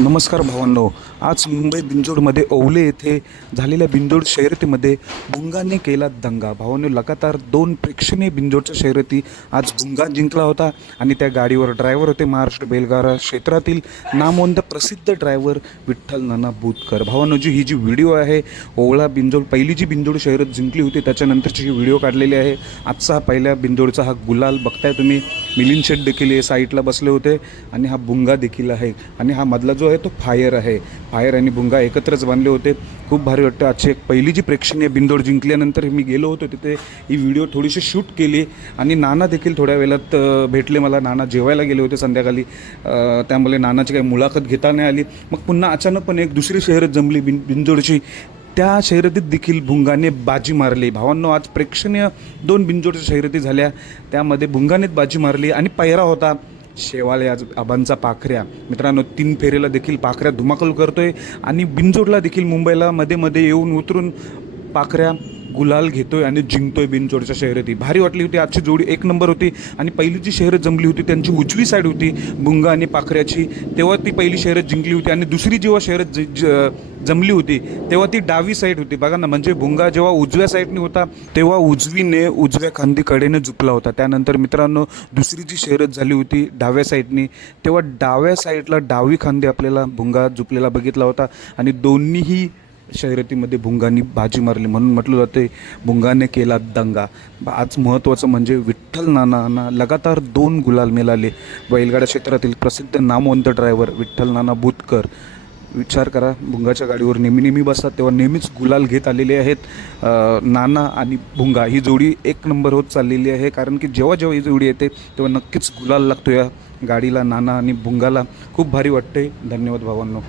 नमस्कार भावांनो. आज मुंबई बिंजोडमध्ये ओवले येथे झालेल्या बिंजोड शर्यतीमध्ये भुंगाने केला दंगा. भावांनो लगातार दोन प्रेक्षणीय बिंजोडच्या शर्यती आज भुंगा जिंकला होता आणि त्या गाडीवर ड्रायव्हर होते महाराष्ट्र बेलगारा क्षेत्रातील नामवंत प्रसिद्ध ड्रायव्हर विठ्ठल नाना बुतकर. भावांनो जी ही जी व्हिडिओ आहे ओवळा बिंजोड पहिली जी बिंजोड शर्यत जिंकली होती त्याच्यानंतरची ही व्हिडिओ काढलेली आहे आजचा हा पहिल्या बिंजोडचा हा गुलाल बघताय तुम्ही. मिलिंद शेट देखील हे साईडला बसले होते आणि हा भुंगा देखील आहे. आणि हा मधला जो आहे तो फायर आहे. फायर आणि भुंगा एकत्रच बांधले होते. खूप भारी वाटतं. आजची एक पहिली जी प्रेक्षणीय बिंदोड जिंकल्यानंतर मी गेलो होतो तिथे. ही व्हिडिओ थोडीशी शूट केली आणि नाना देखील थोड्या वेळात भेटले मला. नाना जेवायला गेले होते संध्याकाळी. त्यामुळे नानाची काही मुलाखत घेता नाही आली. मग पुन्हा अचानकपणे एक दुसरी शहरात जमली बिन बिंजोडची त्या शर्यतीत देखील भुंगाने बाजी मारली. भावांनो आज प्रेक्षणीय दोन बिंजोडच्या शर्यती झाल्या. त्यामध्ये भुंगानेच बाजी मारली आणि पैरा होता. शेवाळे आज आबांचा पाखऱ्या. मित्रांनो तीन फेरीला देखील पाखऱ्या धुमाकूल करतोय आणि बिंजोडला देखील मुंबईला मध्ये मध्ये येऊन उतरून पाखऱ्या गुलाल घेतोय आणि जिंकतोय बिनजोडच्या शर्यती. भारी वाटली होती आजची जोडी. एक नंबर होती आणि पहिली जी शर्यत जमली होती त्यांची उजवी साईड होती भुंगा आणि पाखऱ्याची. तेव्हा ती पहिली शहरं जिंकली होती आणि दुसरी जेव्हा शहरं ज- ज- जमली होती तेव्हा ती डावी साईड होती. बघा ना म्हणजे भुंगा जेव्हा उजव्या साईडने होता तेव्हा उजवीने उजव्या खांदीकडेने झुकला होता. त्यानंतर मित्रांनो दुसरी जी शहरत झाली होती डाव्या साईडने तेव्हा डाव्या साईडला डावी खांदी आपल्याला भुंगा झुकलेला बघितला होता आणि दोन्हीही शर्यतीमध्ये भुंगांनी बाजी मारली म्हणून म्हटलं जाते भुंगाने केला दंगा. आज महत्त्वाचं म्हणजे विठ्ठल नानांना लगातार दोन गुलाल मिळाले. बैलगाडा क्षेत्रातील प्रसिद्ध नामवंत ड्रायव्हर विठ्ठल नाना बुतकर. विचार करा भुंगाच्या गाडीवर नेहमी नेहमी बसतात तेव्हा नेहमीच गुलाल घेत आलेले आहेत नाना आणि भुंगा. ही जोडी एक नंबर होत चाललेली आहे कारण की जेव्हा जेव्हा ही जोडी येते तेव्हा नक्कीच गुलाल लागतो या गाडीला नाना आणि भुंगाला. खूप भारी वाटते धन्यवाद भावांनो.